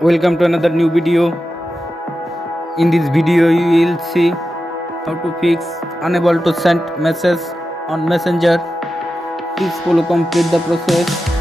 Welcome to another new video. In this video you will see how to fix unable to send message on messenger. Please follow complete the process.